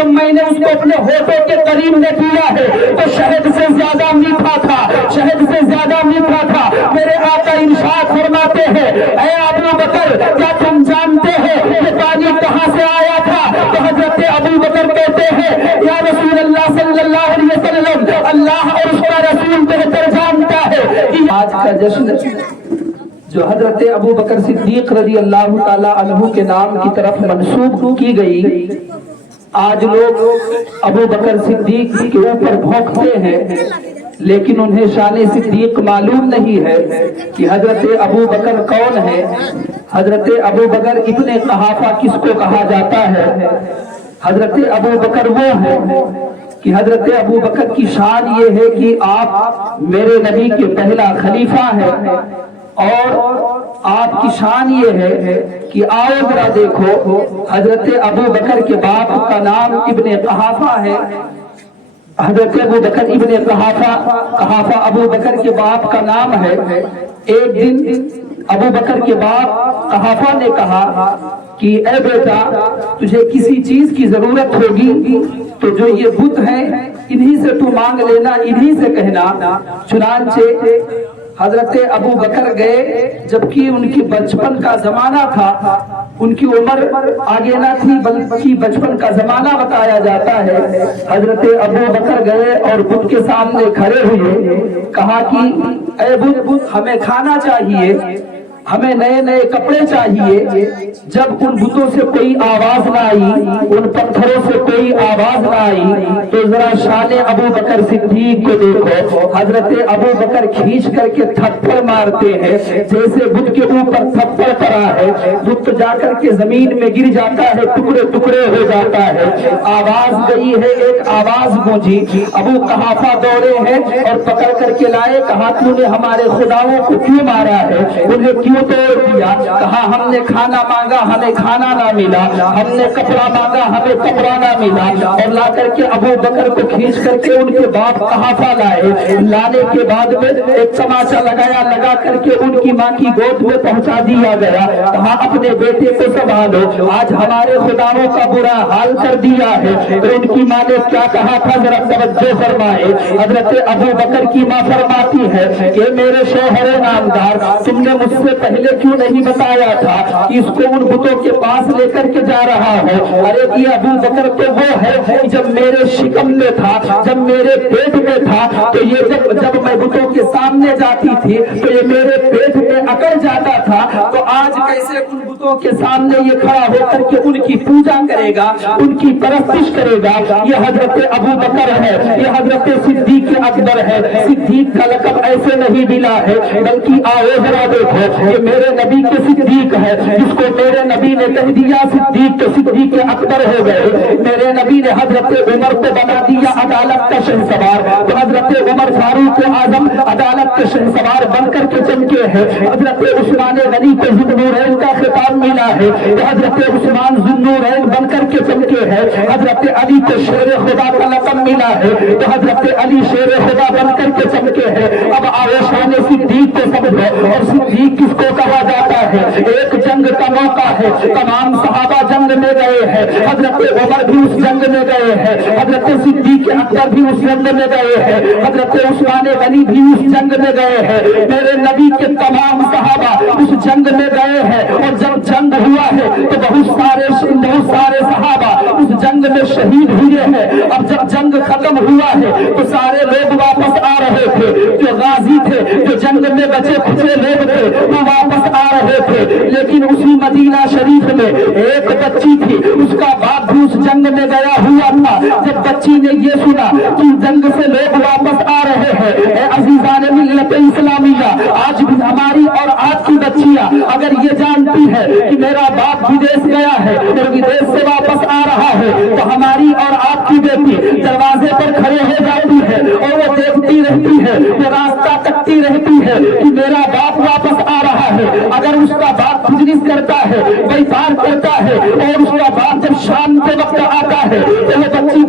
جب میں نے اس کو اپنے ہوٹوں کے قریب میں کیا ہے تو شہد سے زیادہ میٹھا تھا، شہد سے زیادہ میٹھا تھا۔ میرے آقا ارشاد فرماتے ہیں اے ابو بکر کیا تم جانتے ہیں کہ پانی کہاں سے آیا تھا؟ تو حضرت ابو بکر کہتے ہیں یا رسول اللہ صلی اللہ علیہ وسلم، اللہ اور اس کا رسول بہتر جانتا ہے کہ آج کا جشن جو حضرت ابو بکر صدیق رضی اللہ تعالیٰ عنہ کے نام کی طرف منسوب کی گئی، آج لوگ ابو بکر صدیق کے اوپر بھونکتے ہیں لیکن انہیں شان صدیق معلوم نہیں ہے کہ حضرت ابو بکر کون ہے۔ حضرت ابو بکر ابن قحافہ کس کو کہا جاتا ہے؟ حضرت ابو بکر وہ ہے کہ حضرت ابو بکر کی شان یہ ہے کہ آپ میرے نبی کے پہلا خلیفہ ہیں، اور آپ کی شان یہ ہے کہ آؤ ذرا دیکھو حضرت ابو بکر کے باپ کا نام ابن قحافہ ہے۔ حضرت ابو بکر ابن قحافہ ابو بکر کے باپ کا نام ہے۔ ایک دن ابو بکر کے باپ قحافہ نے کہا کہ اے بیٹا تجھے کسی چیز کی ضرورت ہوگی تو جو یہ بت ہیں انہی سے تو مانگ لینا، انہی سے کہنا۔ چنانچہ حضرت ابو بکر گئے، جبکہ ان کی بچپن کا زمانہ تھا، ان کی عمر آگے نہ تھی بلکہ بچپن کا زمانہ بتایا جاتا ہے۔ حضرت ابو بکر گئے اور بت کے سامنے کھڑے ہوئے، کہا کہ اے بت ہمیں کھانا چاہیے، ہمیں نئے نئے کپڑے چاہیے۔ جب ان بتوں سے کوئی آواز نہ آئی، ان پتھروں سے کوئی آواز نہ آئی تو ذرا شان ابو بکر صدیق کو دیکھو، حضرت ابو بکر کھینچ کر کے تھپڑ مارتے ہیں جیسے بت کے اوپر تھپڑ پڑا ہے، بت جا کر کے زمین میں گر جاتا ہے، ٹکڑے ٹکڑے ہو جاتا ہے۔ آواز گئی ہے، ایک آواز گونجی، ابو قحافہ دوڑے ہیں اور پکڑ کر کے لائے، کہا تو نے ہمارے خداؤں کو کیوں مارا ہے، انہیں کیوں توڑ دیا؟ کہا ہم نے کھانا مانگا ہمیں کھانا نہ ملا، ہم نے کپڑا مانگا ہمیں کپڑا نہ ملا، اور لا کر کے ابو بکر کو کھینچ کر کے ان کے باپ قحافہ لائے۔ لانے کے بعد میں ایک تماچا لگا کر کے ان کی ماں کی گود میں پہنچا دیا گیا، کہا اپنے بیٹے کو سنبھالو، آج ہمارے خداؤں کا برا حال کر دیا ہے۔ تو ان کی ماں نے کیا کہا تھا ذرا توجہ فرمائے۔ حضرت ابو بکر کی ماں فرماتی ہے کہ میرے شوہر نامدار تم نے مجھ سے پہلے کیوں نہیں بتایا تھا کہ اس کو ان بتوں کے پاس لے کر کے جا رہا ہے؟ ارے یہ ابو بکر تو وہ ہے جب میرے شکم میں تھا، جب میرے پیٹ میں تھا تو یہ جب میں بتوں کے سامنے جاتی تھی تو یہ میرے پیٹ میں اکڑ جاتا تھا، تو آج کیسے ان بتوں کے سامنے یہ کھڑا ہو کر کے ان کی پوجا کرے گا، ان کی پرستش کرے گا؟ یہ حضرت ابو بکر ہے، یہ حضرت صدیق اکبر ہے۔ صدیق کا لقب ایسے نہیں ملا ہے بلکہ آؤ ذرا دیکھو یہ میرے نبی کے صدیق ہے، جس کو میرے نبی نے کہہ دیا صدیق تو صدیق اکبر ہو گئے۔ میرے نبی نے حضرت عمر کو بنا دیا عدالت کا شہسوار، تو حضرت عمر فاروق اعظم عدالت کے شہسوار بن کر کے چمکے ہیں۔ حضرت عثمان غنی کو ذوالنورین کا خطاب ملا ہے، تو حضرت عثمان ذوالنورین بن کر کے چمکے ہیں۔ حضرت علی کو شیر خدا کا لقب ملا ہے، تو حضرت علی شیر خدا بن کر کے چمکے ہیں۔ اب آؤ شان صدیق کو سمجھو، اور صدیق کس کو کہا جاتا ہے؟ ایک جنگ کا موقع ہے، تمام صحابہ جنگ میں گئے ہیں، حضرت عمر بھی اس جنگ میں گئے ہیں، حضرت صدیق اکبر بھی اس جنگ میں گئے ہیں، حضرت عثمان غنی بھی اس جنگ میں گئے ہیں، میرے نبی کے تمام صحابہ اس جنگ میں گئے ہیں، اور جب جنگ ہوا ہے تو بہت سارے صحابہ اس جنگ میں شہید ہوئے ہیں۔ اب جب جنگ ختم ہوا ہے تو سارے لوگ واپس آ رہے تھے، جو غازی تھے، جو جنگ میں بچے کچے لوگ تھے وہ واپس آ رہے تھے، لیکن اسی مدینہ شریف میں ایک بچی تھی، اس کا باپ بھی اس جنگ میں گیا ہوا تھا۔ جب بچی نے یہ سنا کہ جنگ سے لوگ واپس آ رہے ہیں، اے عزیزان ملت اسلامیہ، آج بھی ہماری اور آپ کی بچیاں اگر یہ جانتی ہے کہ میرا باپ ودیش گیا ہے اور ودیش سے واپس آ رہا ہے، تو ہماری اور آپ کی بیٹی دروازے پر کھڑے ہو جاتی ہے اور وہ دیکھتی رہتی ہے، وہ راستہ تکتی رہتی ہے کہ میرا باپ واپس آ رہا ہے۔ اگر اس کا باپ بزنس کرتا ہے، ویپار کرتا ہے، اور اس کا باپ جب شام کے وقت آتا ہے تو وہ بچی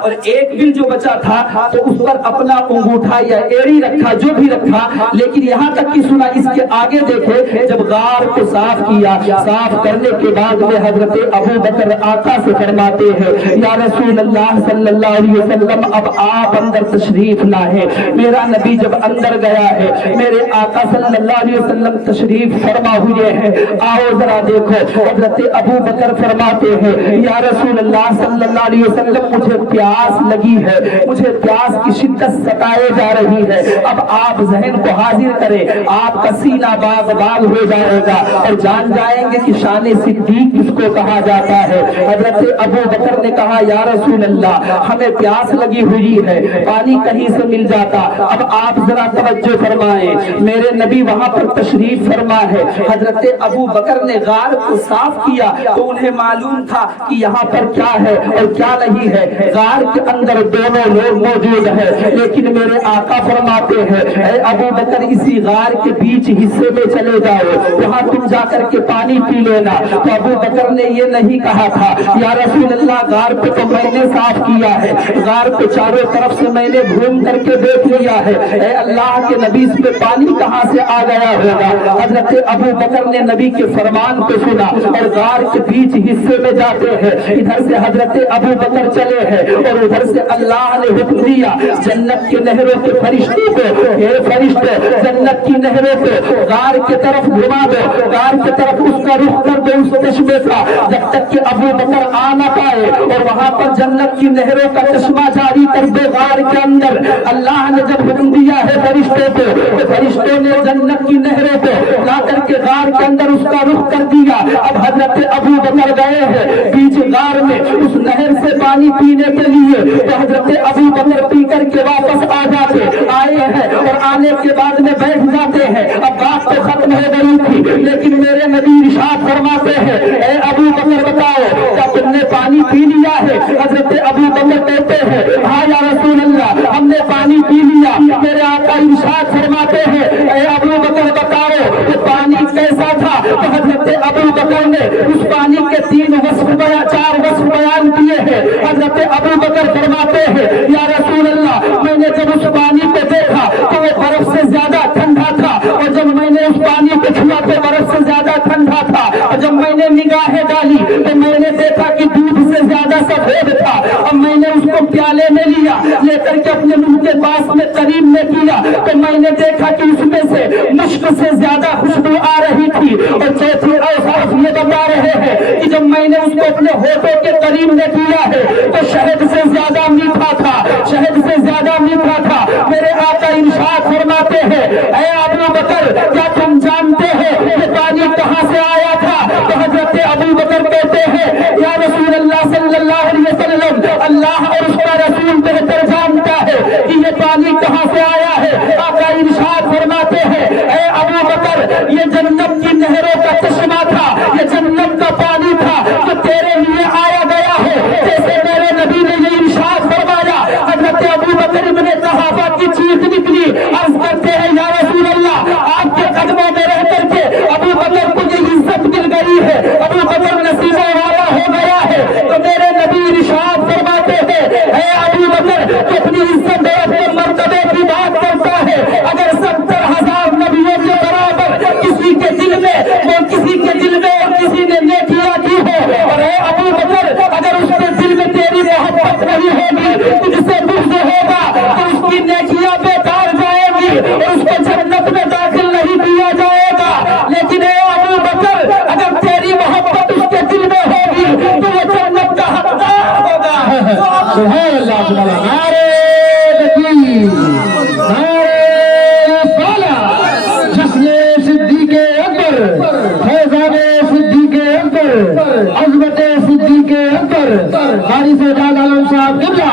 اور ایک بھی جو بچا تھا تو اس پر اپنا انگوٹھا یا ایڑی رکھا، جو بھی رکھا، لیکن یہاں تک کہ سنا اس کے آگے دیکھے جب غار کو صاف کیا، صاف کرنے کے بعد میں حضرت ابو بکر آقا سے فرماتے ہیں یا رسول اللہ صلی اللہ علیہ وسلم اب آپ اندر تشریف لائیں، میرا نبی جب اندر گیا ہے، میرے آقا صلی اللہ علیہ وسلم تشریف فرما ہوئے ہیں، آؤ ذرا دیکھو۔ حضرت ابو بکر فرماتے ہیں یا رسول اللہ صلی اللہ علیہ وسلم مجھے پیاس لگی ہے، مجھے پیاس کی شدت ستائے جا رہی ہے، اب آپ ذہن کو حاضر کریں، آپ کا سینہ باغ باغ ہو جائے گا اور جان جائیں گے کہ شان صدیق کس کو کہا جاتا ہے۔ حضرت ابو بکر نے کہا یا رسول اللہ ہمیں پیاس لگی ہوئی ہے، پانی کہیں سے مل جاتا، اب آپ ذرا توجہ فرمائیں، میرے نبی وہاں پر تشریف فرما ہے۔ حضرت ابو بکر نے غار کو صاف کیا تو انہیں معلوم تھا کہ یہاں پر کیا ہے اور کیا نہیں ہے، غار کے اندر دونوں لوگ موجود ہیں، لیکن میرے آقا فرماتے ہیں اے ابو بکر اسی غار کے بیچ حصے میں چلے جاؤ، وہاں تم جا کر کے پانی پی لینا۔ تو ابو بکر نے یہ نہیں کہا تھا یا رسول اللہ غار پہ تو میں نے صاف کیا ہے، غار پہ چاروں طرف سے میں نے گھوم کر کے دیکھ لیا ہے، اے اللہ کے نبی اس میں پانی کہاں سے آ گیا ہوگا۔ حضرت ابو بکر نے نبی کے فرمان کو سنا اور غار کے بیچ حصے میں جاتے ہیں، ادھر سے حضرت ابو بکر چلے ہیں اور ادھر سے اللہ نے حکم دیا جنت کے نہروں کے فرشتوں کو، اے فرشتے جنت کی نہروں کو غار کے طرف گھما دو، غار کے طرف اس کا رخ کر دو اس چشمے کا، جب تک کہ ابو بکر آ نہ پائے، اور وہاں پر جنت کی نہروں کا چشمہ جاری کر دو غار کے اندر۔ اللہ نے جب حکم دیا ہے فرشتوں کو تو فرشتوں نے جنت کی نہروں کو لا کر کے غار کے اندر اس کا رخ کر دیا۔ اب حضرت ابو بکر گئے ہیں بیچ غار میں اس نہر سے پانی پینے کے لیے، تو حضرت ابو بکر پی کر کے واپس آ جاتے، آئے ہیں اور آنے کے بعد میں بیٹھ جاتے ہیں۔ اب بات تو ختم ہو گئی تھی لیکن میرے نبی ارشاد فرماتے ہیں اے ابو بکر بتاؤ کیا تم نے پانی پی لیا ہے؟ حضرت ابو بکر کہتے ہیں ہاں یا رسول اللہ ہم نے پانی پی لیا۔ میرے آقا ارشاد فرماتے ہیں اے ابو بکر بتاؤ کہ پانی کیسا تھا؟ تو حضرت ابو بکر نے اس پانی کے چار وصف بیان کیے ہیں۔ حضرت ابو بکر فرماتے ہیں یا رسول اللہ میں نے جب اس پانی کو دیکھا تو وہ برف سے زیادہ ٹھنڈا تھا، اور جب میں نے اس پانی کو چھوا تو برف سے زیادہ ٹھنڈا تھا، اور جب میں نے نگاہیں ڈالی تو میں نے دیکھا کہ دودھ سے زیادہ سفید تھا، اور میں نے اس کو پیالے میں لیا، لے کر کے اپنے منہ کے پاس میں قریب میں کیا تو میں نے دیکھا کہ اس میں سے مشک سے زیادہ خوشبو آ رہی تھی۔ اور چوتھی اوصاف یہ بتا رہے ہیں کہ جب میں نے اس کو اپنے ہونٹوں کے قریب میں کیا ہے تو شہد سے زیادہ میٹھا تھا، شہد سے زیادہ میٹھا تھا۔ میرے آقا ارشاد فرماتے ہیں اے ابو بکر کیا تم جانتے ہیں کہ پانی کہاں سے آیا تھا؟ تو حضرت ابو بکر کہتے ہیں یا رسول اللہ صلی اللہ علیہ وسلم اللہ اور اس کا رسول بہتر جانتا ہے کہ یہ پانی کہاں سے آیا ہے۔ آقا ارشاد فرماتے ہیں اے ابو بکر یہ جنت کی نہروں کا چشمہ تھا، یہ جنت کا پانی تھا جو تیرے لیے آیا گیا ہے۔ جیسے میرے نبی نے یہ ارشاد فرمایا حضرت ابو بکر ابن قحافہ کی چیخ نکلی، عرض کرتے ہیں یا رسول اللہ آپ کے قدموں میں رہ کر کے ابو بکر کو یہ عزت مل گئی ہے، ابو بکر نصیبوں والا ہو گیا ہے۔ تو میرے نبی ارشاد فرماتے ہیں اے ابو بکر تو اپنی عزت اور اپنے مرتبے کی بات کرتا ہے، اگر 70,000 نبیوں کے برابر کسی کے دل میں اور کسی نے نیکیاں کی ہو، اور اے ابو بکر اگر اس کے دل میں تیری محبت نہیں ہوگی، تجھ سے بغض ہوگا تو اس کی نیکیاں بیکار جائے گی اور اس کو جنت میں داخل نہیں کیا جائے گا۔ لیکن اے ابو بکر اگر تیری محبت اس کے دل میں ہوگی تو وہ جنت کا حقدار ہوگا۔ سبحان اللہ سبحان اللہ، نعرہ تکبیر، نعرہ صلاۃ، جشن صدیق اکبر، فیضان صدیق اکبر، عظمت صدیق اکبر، قاری سجاد عالم صاحب قبلہ،